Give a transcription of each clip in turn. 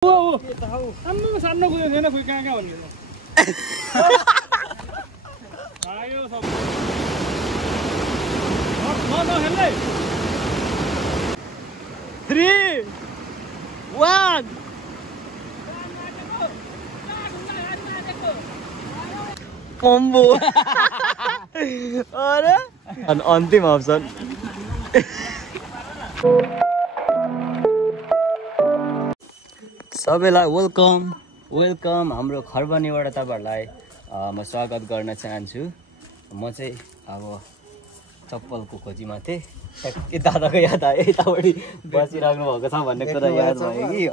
आम्मा सानो गयो छैन खोइ कहाँ भन्ने आयो सब खेल्दै 3 1 कम्बो अरे अन्तिम अप्सन सबैलाई वेलकम हाम्रो खरबनीबाट तपाईहरुलाई म स्वागत गर्न चाहन्छु। म चाहिँ अब चप्पलको खोजीमा थिएँ। ए दादाको याद आयो यतापट्टि बसिराख्नु भएको छ भन्ने कुरा याद भयो कि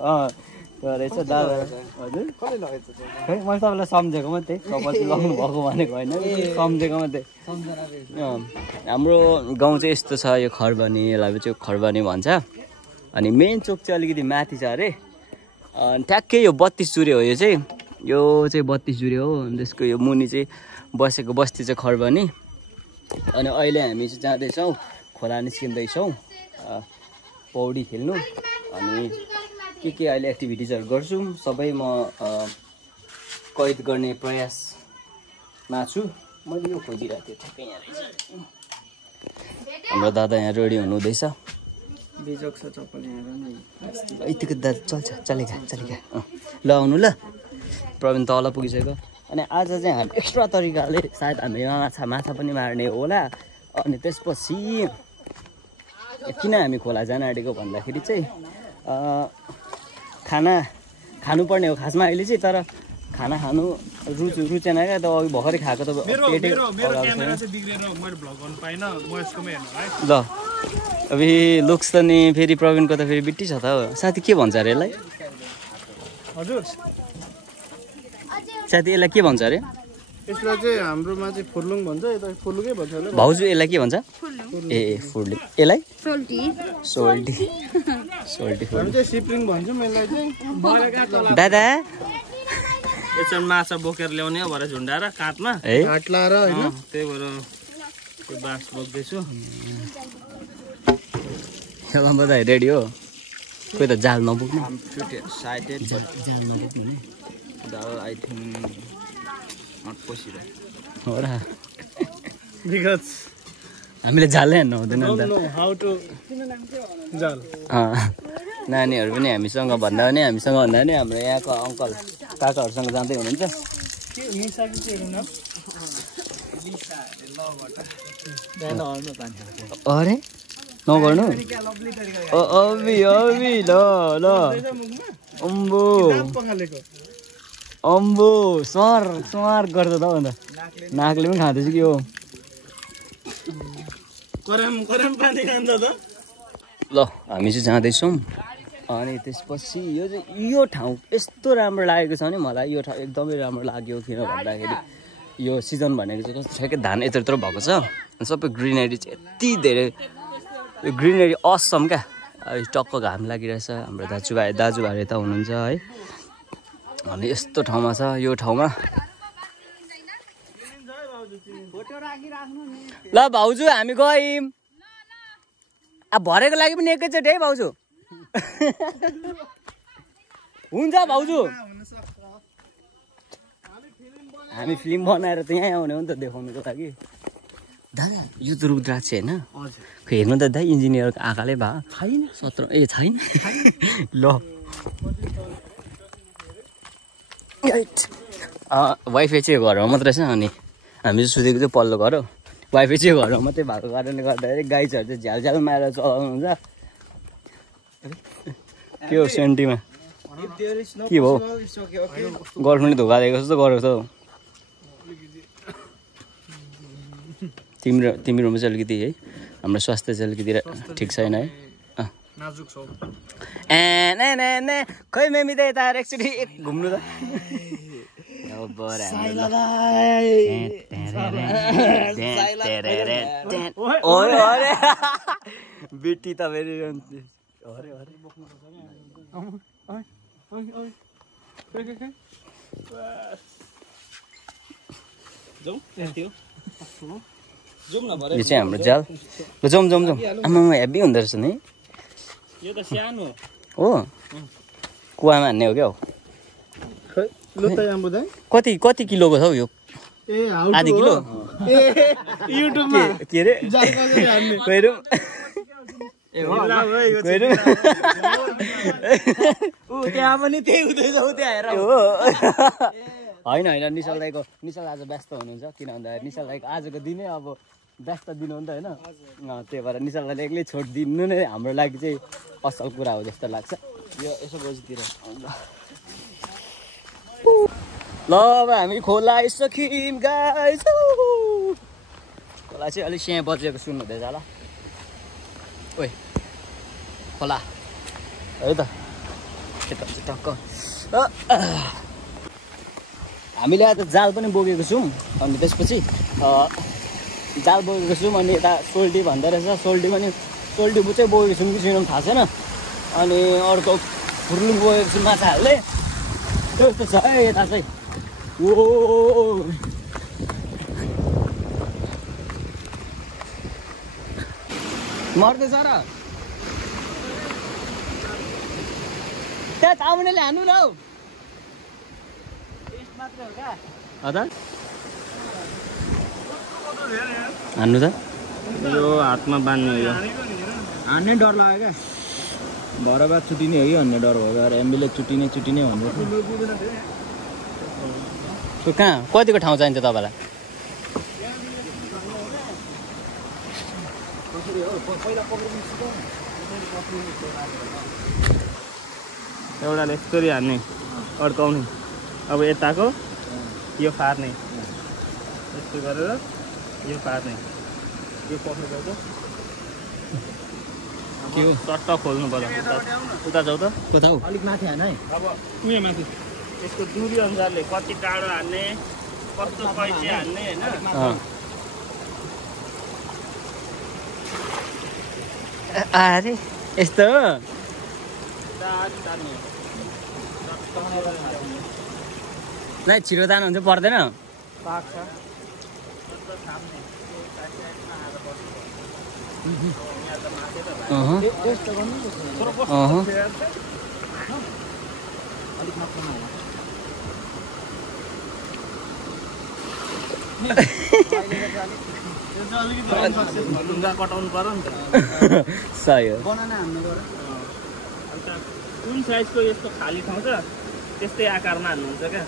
त्यो रहेछ दादा। हजुर कसले लगाएको छ? खै मैले तपाईलाई सम्झेको मात्रै, चप्पल लगाउनु भएको भनेको हैन, सम्झेको मात्रै। हाम्रो गाउँ चाहिँ यस्तो छ, यो खरबनी, यसलाई चाहिँ खरबनी भन्छ। अनि मेन चोक चाहिँ अलिकति माथि छ अरे। ठ्याक्कै यो 32 जुरे हो। यो चाहिँ 32 जुरे हो। त्यसको यो मुनि चाहिँ बसेको बस्ती चाहिँ खरबनी। अनि अहिले हामी चाहिँ जाँदैछौँ, खोला निस्किँदैछौँ पौडी खेल्नु। अनि के अहिले एक्टिभिटिजहरू गर्छौँ सबै म कैद गर्ने प्रयासमा छु। मैले यो खोजिरहेको थिएँ, ठ्याक्कै यहाँ रहेछ। हाम्रो दादा यहाँ रेडी हुनुहुँदैछ। बेजोक छ चप्पल यहाँ यतिको दादा चलेका ल आउनु ल। प्रवीण तल पुगिसक्यो। अनि आज चाहिँ हामी एक्स्ट्रा तरिकाले सायद हामी माछा पनि मार्ने होला। अनि त्यसपछि किन हामी खोला जान आँटेको भन्दाखेरि चाहिँ खाना खानुपर्ने हो खासमा अहिले चाहिँ। तर खाना खानु रुचेन क्या, त अघि भर्खरै खाएको त पेटै ल। अब लुक्स त नि फेरि प्रवीणको त फेरि बिट्टी छ त। साथी के भन्छ अरे यसलाई? हजुर साथी यसलाई के भन्छ अरे? यसलाई चाहिँ हाम्रोमा चाहिँ फुर्लुङ भन्छ, यता फुर्लुकै भन्छ होला। भाउजू यसलाई के भन्छ? ए फुर्लुङ। यसलाई सोल्टी सोल्टी हामी चाहिँ सिप्रिङ भन्छौँ यसलाई चाहिँ। दादा एकछिन माछा बोकेर ल्याउने हो भरे झुन्डाएर काठमा घाट लाएर होइन, त्यही भएर त्यो बाँस बोक्दैछु। खेलामा त रेडी हो। कोही त जाल नबोक्नु, साइडेड जाल नबोक्नु नि आई थिङ्क नट पोसिबल हो र। बिकज हामीले जालै हान्नु हुँदैन नि त। हाउ टु जाल नानीहरू पनि हामीसँग भन्दा पनि हाम्रो यहाँको अङ्कल काकाहरूसँग जाँदै हुनुहुन्छ। अरे नगर्नु अबि ल अम्बो सर गर्छ त अन्त नाकले पनि खाँदैछु कि हो। ल हामी चाहिँ जाँदैछौँ। अनि त्यसपछि यो ठाउँ यस्तो राम्रो लागेको छ नि मलाई। यो ठाउँ एकदमै राम्रो लाग्यो किन भन्दाखेरि यो सिजन भनेको चाहिँ कस्तो ठ्याक्कै धान यत्रो भएको छ। सबै ग्रिनरी चाहिँ यति धेरै ग्रिनरी असम क्या। टक्क घाम लागिरहेछ। हाम्रो दाजुभाइ यता हुनुहुन्छ है। अनि यस्तो ठाउँमा छ। यो ठाउँमा ल भाउजू हामी गयौँ। अब भरेको लागि पनि एकैचोटि है भाउजू। हुन्छ भाउजू, हामी फिल्म बनाएर त यहीँ आउने हो नि त देखाउनुको लागि। दादा यो त रुद्राक्ष होइन? खै हेर्नु त दाइ, इन्जिनियरको आँखाले भए छैन 17 ए छैन ल। वाइफाई चाहिँ घरमा मात्रै छ। अनि हामी चाहिँ सुतेको चाहिँ पल्लो घर हो। वाइफाई चाहिँ घरमा मात्रै भएको कारणले गर्दाखेरि गाइजहरू चाहिँ झ्यालझ्याल मारेर चलाउनुहुन्छ। के हो सेन्टीमा के भयो? गर्लफ्रेन्डले धोका दिएको जस्तो गरेको छ। तिमीहरूमा चाहिँ अलिकति है हाम्रो स्वास्थ्य चाहिँ अलिकति ठिक छैन है। खै मेमी त यता एकचोटि घुम्नु त। बेटी त फेरि यो चाहिँ हाम्रो जाल। जाउँ आमा हेभी हुँदो रहेछ नि। यो त सानो हो। कुवामा हान्ने हो क्या हो कति किलोको छ हौ यो आधी किलो युट्युबमा के अरे गएर त्यहाँ पनि त्यही हुँदैछ त्यहाँ हेर होइन निशाल दाइको निशाल आज व्यस्त हुनुहुन्छ किन भन्दाखेरि निशाल दाइको आजको दिनै अब व्यस्त दिन हो नि त होइन त्यही भएर निशाल दाइले एक्लै छोड दिनु नै हाम्रो लागि चाहिँ असल कुरा हो जस्तो लाग्छ यो यसो बजीतिर ल अब हामी खोला आइसक्यौँ गाइस खोला चाहिँ अलिक स्याहाँ बजेको सुन्नुहुँदैछ होला ओइ खोला है त टक्क हामीले आज जाल पनि बोकेको छौँ अनि त्यसपछि जाल बोकेको छौँ अनि यता सोल्टी भन्दो रहेछ सोल्टी चाहिँ बोकेको छौँ कि छैन थाहा छैन अनि अर्को फुर्लुङ बोकेको छौँ माछाहरूले त्यस्तो छ है यता चाहिँ ओ मर्दैछ र त्यहाँ चामुनेले हान्नु न हौ हान्नु त यो हातमा बान्ने हो यो हान्ने डर लाग्यो क्या भरे बाद छुट्टिने हो कि भन्ने डर भयो यार एम्बुलेन्स छुट्टिने भन्दै त्यो कहाँ कतिको ठाउँ चाहिन्छ तपाईँलाई एउटाले यसरी हान्ने अड्काउने अब यताको यो फार्ने यस्तो गरेर यो फार्ने यो पक्रेको के हो चट्ट खोल्नु पर्यो उता जाऊ त कता हो अलिक माथि हान है अब उयो माथि त्यसको दूरी अनुसारले कति टाढो हान्ने कस्तो कैसे हान्ने होइन अरे यस्तो छिटो जानुहुन्छ पर्दैन ढुङ्गा कटाउनु पर्यो नि त सही हो कुन साइजको यस्तो खाली ठाउँ छ त्यस्तै आकारमा हाल्नुहुन्छ क्या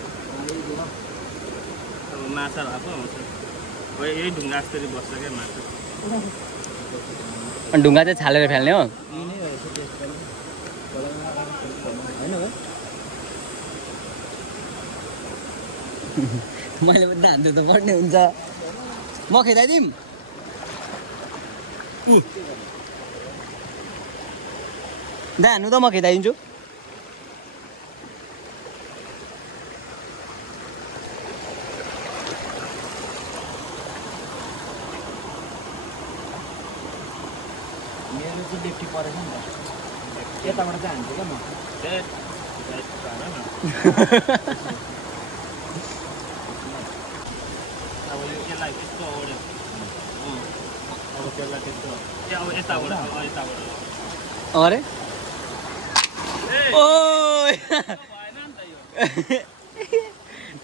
अब माछा भएको आउँछ यही ढुङ्गा जसरी बस्छ क्या माछा अनि ढुङ्गा चाहिँ छालेर फाल्ने हो मैले पनि हान्छु त पर्ने हुन्छ म खेदाइदिउँ दा हान्नु त म खेदाइदिन्छु मेरो चाहिँ डेप्टी परेछ नि त यताबाट चाहिँ हान्छु क्या म अब यो यसलाई त्यस्तो ओढ्यो अब त्यसलाई त्यस्तो अब यताबाट अरे ओ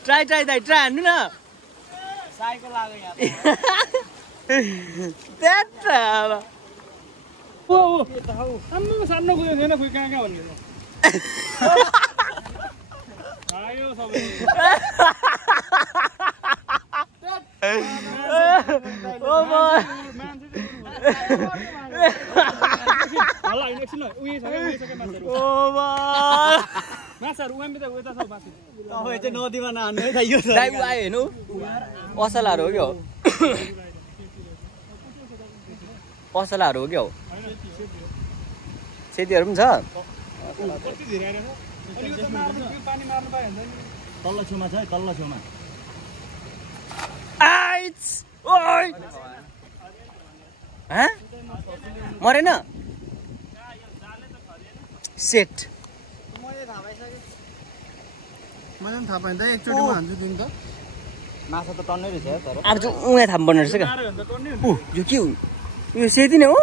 ट्राई दाइ ट्राई हान्नु न साइकल लाग्यो यहाँ सानो गयो छैन खोइ कहाँ भन्ने आयो सबै नदीमा नहान्नु है यो आयो हेर्नु असलाहरू हो क्या असलाहरू हो क्या हो सेतीहरू पनि छ तल्लो छेउमा छ है तल्लो छेउमा मरेन सेट मैले पनि थाहा पाएँ त एकचोटिमा हान्छु दिन त माछा त टन्नै रहेछ तर अब चाहिँ उहाँ थाहा पर्ने रहेछ क्या यो के हो यो सेती नै हो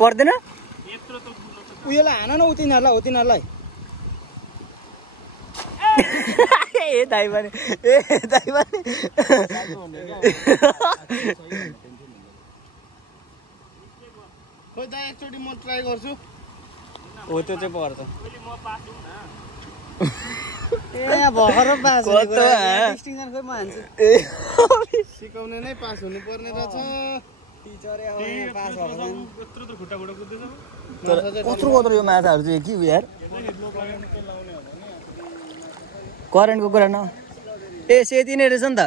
पर्दैन उयोलाई हान न उतिनीहरूलाई उतिनीहरूलाई ए दाइ पनि ए दाइ पनि खोइ दाइ एकचोटि म ट्राई गर्छु हो त्यो चाहिँ पर्छ ए भर्खर पास कस्तो डिस्टिङसन खोइ म हान्छु सिकाउने नै पास हुनुपर्ने रहेछ टिचर पास भएको यत्रो खुट्टा कुद्दैछ तर कत्रो यो माछाहरू चाहिँ के यार करेन्टको कुरा न ए सेती नै रहेछ नि त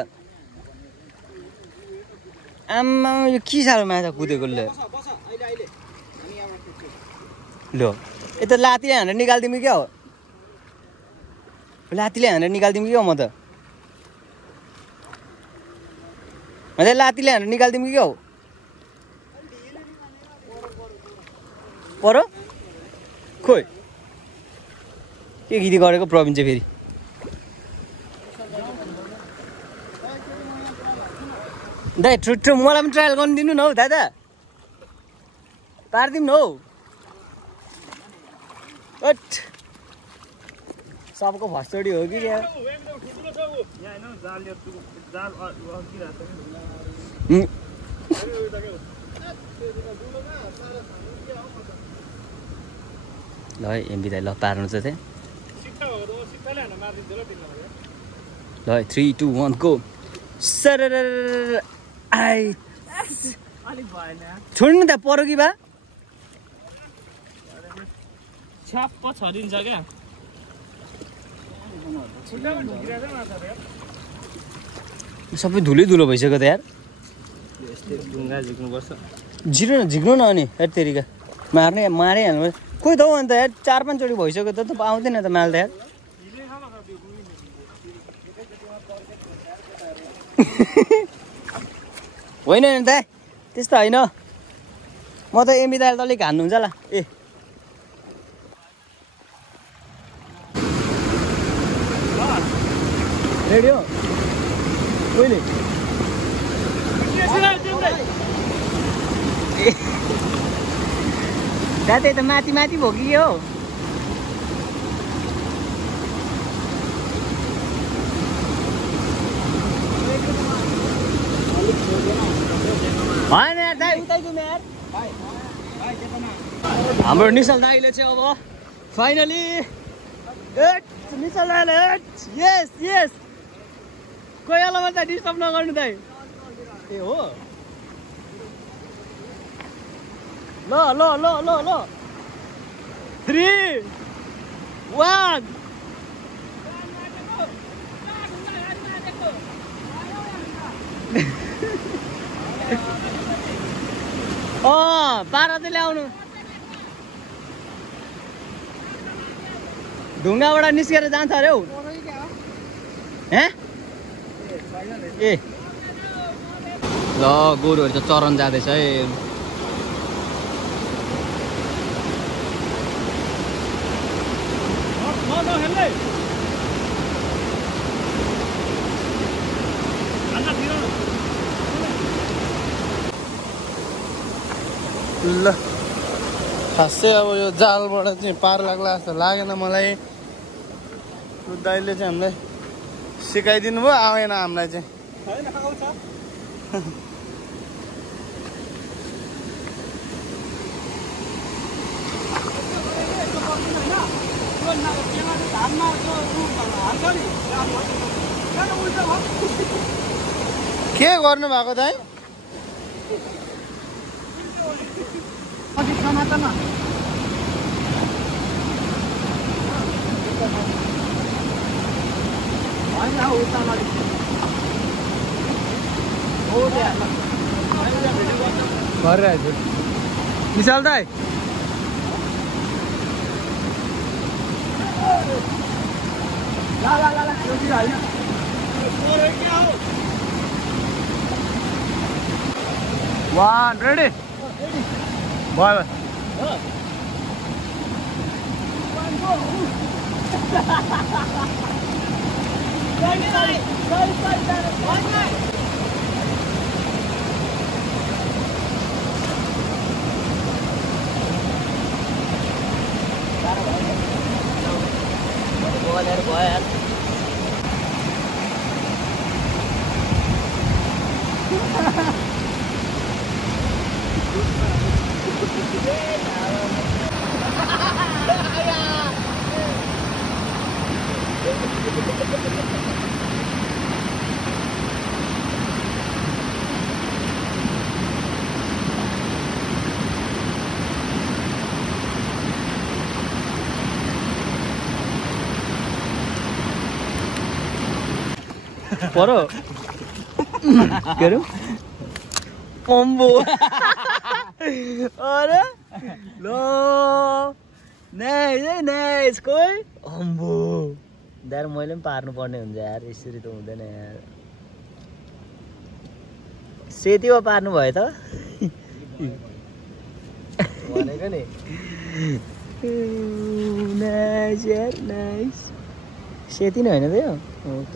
आम्मा यो के साह्रो माछा कुदेको ल यता लातीले हानेर निकालिदिउँ क्या हो लातीले हानेर निकालिदिउँ क्या हो म त लातीले हानेर निकालिदिउँ क्या हो पर खोइ के गीत गरेको प्रवीण चाहिँ फेरि दाइ ठुट्ठो मलाई पनि ट्रायल गर्नु दिनु न हौ दादा पारिदिउँ न हौ सबको भस्टोडी हो कि क्या ल है एमबी दाइ ल पार्नु चाहिँ ल 3 2 1 गो सर आई छोड्नु त परो कि बा छ्याप्प छरिन्छ क्या सबै धुलै धुलो भइसक्यो त यार ढुङ्गा झिक्नुपर्छ झिक्नु न अनि यार तेरिका मारै हाल्नु खोइ त हौ अन्त यार 4-5 चोटि भइसक्यो त पाउँदैन त माल त यार होइन नि त त्यस्तो होइन म त एमबी दाइले त अलिक हान्नुहुन्छ होला ए रेडी हो कहिले दादा त माथि माथि भयो कि हो होइन यार दाइ उतै जाउँ यार हाम्रो निशल दाइले चाहिँ अब फाइनली निशल दाइले यस यस कोही बेलामा चाहिँ डिस्टर्ब नगर्नु दाइ ए हो ल ल ल ल ल 3 1 पारा चाहिँ ल्याउनु ढुङ्गाबाट निस्केर जान्छ अरे हौ ए ल गोरुहरू त चरन जाँदैछ है ल खासै अब यो जालबाट चाहिँ पार लाग्ला जस्तो लागेन मलाई दाइले चाहिँ हामीलाई सिकाइदिनु भयो आएन हामीलाई चाहिँ के गर्नु भएको दाइ विशाल दाइ One, ready? Bye. भनेर भयो यार परो के अरे अम्बो अरे लो नाइस कोही अम्बो यार मैले पनि पार्नु पर्ने हुन्छ यार यसरी त हुँदैन यार सेतीमा पार्नु भयो त भनेको नि नाइस यार नाइस सेती नै होइन त यो हो त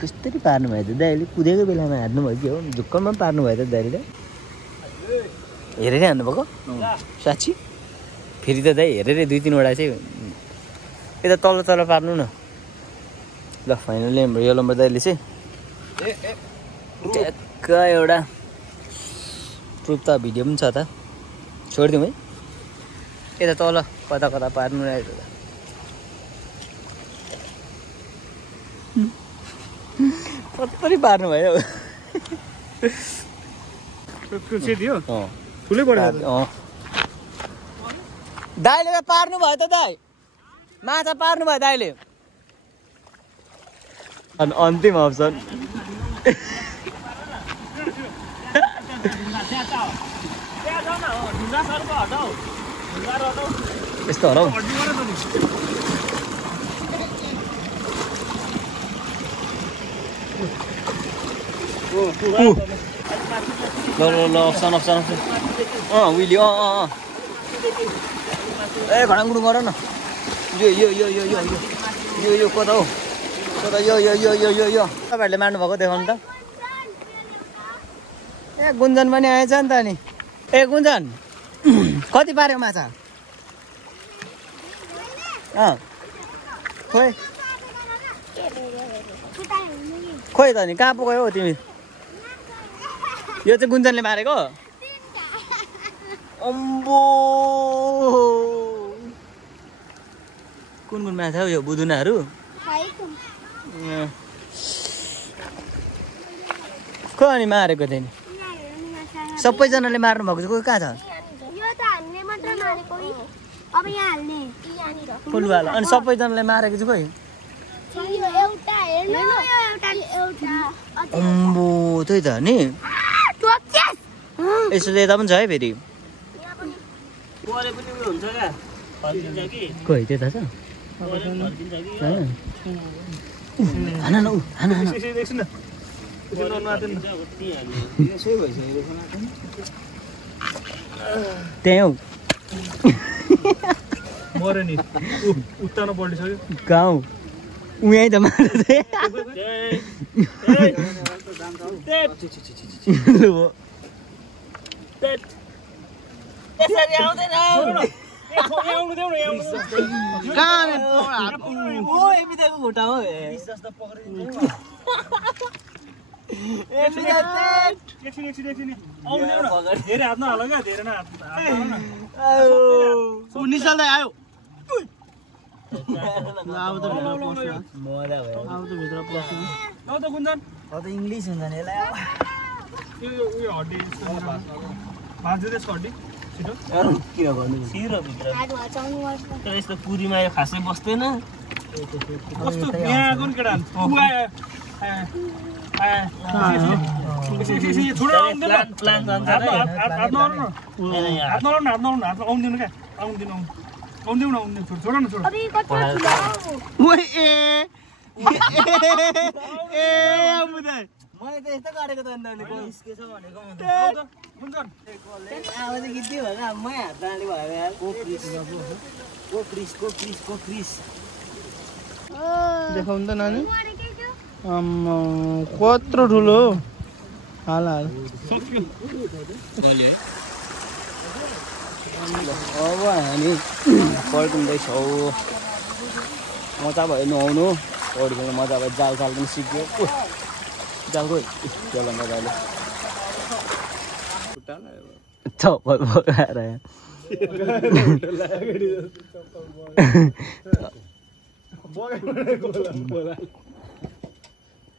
कस्तरी पार्नु भयो त दाइले कुदेको बेलामा हान्नु भयो कि हो झुक्कमा पनि पार्नु भयो त दाइले हेरेरै हान्नुभएको साँच्ची फेरि त दाइ हेरेरै 2-3 चाहिँ यता तल तल पार्नु न ल फाइनली हाम्रो यो नम्बर दाइले चाहिँ ट्याक्क एउटा प्रुफ त भिडियो पनि छ त छोडिदिउँ है यता तल कता कता पार्नु रहेछ त कति पार्नु भयो दाइले त पार्नु भयो त दाइ माछा पार्नु भयो दाइले अनि अन्तिम अप्सन यस्तो होला हौ ल अप्सन विली ए घडाङगुडुङ गर न यो कता हो कता यो तपाईँहरूले मार्नुभएको देखाउनु त ए गुन्जन पनि आएछ नि त नि ए गुन्जन कति पार्यो माछा खोइ त नि कहाँ पो गयो तिमी यो चाहिँ गुन्जनले मारेको अम्बो कुन माछा हो यो बुदुनाहरू को अनि मारेको थियो नि सबैजनाले मार्नु भएको चाहिँ कोही कहाँ छ फुलवाला अनि सबैजनाले मारेको चाहिँ कोही अम्बो त्यही त नि यसो यता पनि छ है फेरि कोही त्यता छ त्यही हौ मर्यो नि उत्तानो पल्टिसक्यो गाउँ उहीँ त मार्दै घुटा हो धेरै हात नहाल क्या धेरै निसाल्दै आयो इङ्ग्लिस हुन्छ नि यसलाई यस्तो पुरीमा यो खासै बस्दैन कस्तो यहाँको नि केटा मैले त यस्तो गरेको त अन्त निस्केछ भनेको आवाज गीत भएर मै हात डाले भयो यार क्रिस देखाउनु त नानी कत्रो ठुलो हाल अब हामी फर्किँदैछौँ मजा भयो नुहाउनु पौडी खेल्नु मजा भयो जाल साल पनि सिक्यो जालको त्यसलाई मजाले चप्पल बोकाएर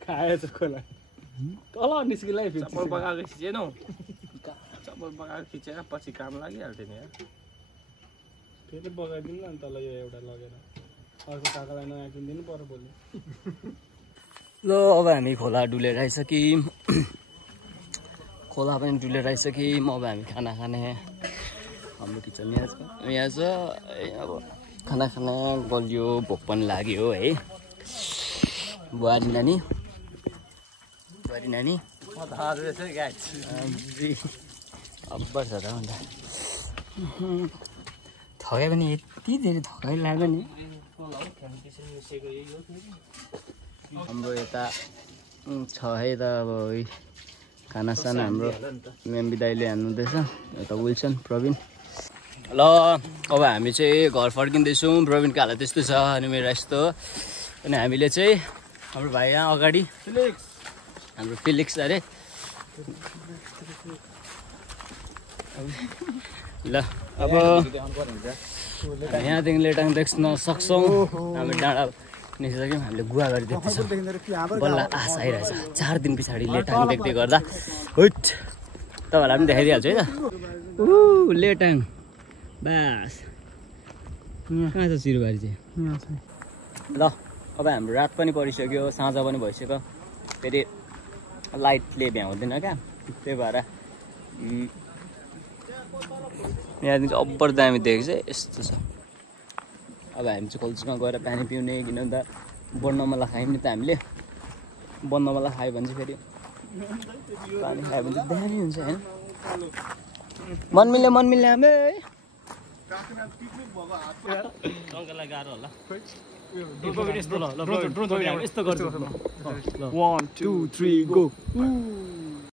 खाएछ खोला तल निस्किलाई चप्पल पकाएको खिचेनौ चप्पल पकाएको खिचेर पछि काम लागिहाल्थ्यो नि यार फेरि बगाइदिनु न तल यो एउटा लगेर अर्को काकालाई नयाँ किनिदिनु पर्यो भोलि ल अब हामी खोला डुलेर आइसक्यौँ खोला पनि डुलेर आइसक्यौँ अब हामी खाना खाने हाम्रो किचन यहाँ छ अब खाना खाना गलियो भोक पनि लाग्यो है बुहारी नानी अब्बर छ त अन्त थकाइ पनि यति धेरै थकाइ लाग्यो नि हाम्रो यता छ है त अब खानासाना हाम्रो मेम्बी दाइले हान्नुहुँदैछ यता विल्सन प्रवीण ल अब हामी चाहिँ घर फर्किँदैछौँ प्रवीणको हालत त्यस्तो छ अनि मेरो यस्तो अनि हामीले चाहिँ हाम्रो भाइ यहाँ अगाडि हाम्रो फिलिक्स अरे ल अब यहाँदेखि लेटाङ देख्न सक्छौँ हामी डाँडा निस्किसक्यौँ हामीले गुवा गरी देख्दैछौँ बल्ल आश आइरहेछ 4 दिन पछाडि लेटाङ देख्दै गर्दा हुट तपाईँहरूलाई पनि देखाइदिइहाल्छु है त लेटाङ बास कहाँ छ सिरुबारी चाहिँ ल अब हाम्रो रात पनि परिसक्यो साँझ पनि भइसक्यो फेरि लाइटले भ्याउँदैन क्या त्यही भएर यहाँदेखि चाहिँ अब्बर दामी देखेको चाहिँ यस्तो छ अब हामी चाहिँ खोल्चीमा गएर पानी पिउने किनभने त बनमला खायौँ नि त हामीले बनमला खायो भने चाहिँ फेरि पानी खायो भने चाहिँ दामी हुन्छ होइन मनमिल्ने हामी गाह्रो होला यस्तो गर्छु 1 2 3 गो